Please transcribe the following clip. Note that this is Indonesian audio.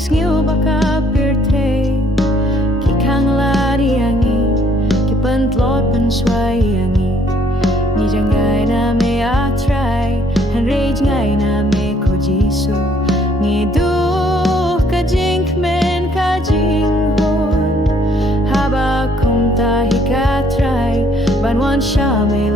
jingsngewsih baka pyrthei kikang lari yangi kipynpynshoi yangi ni jangai na me a trai han rage ngai na me ko jisu ni du ka jingkmen ka jinghon haba kumta hika trai ban wan sha me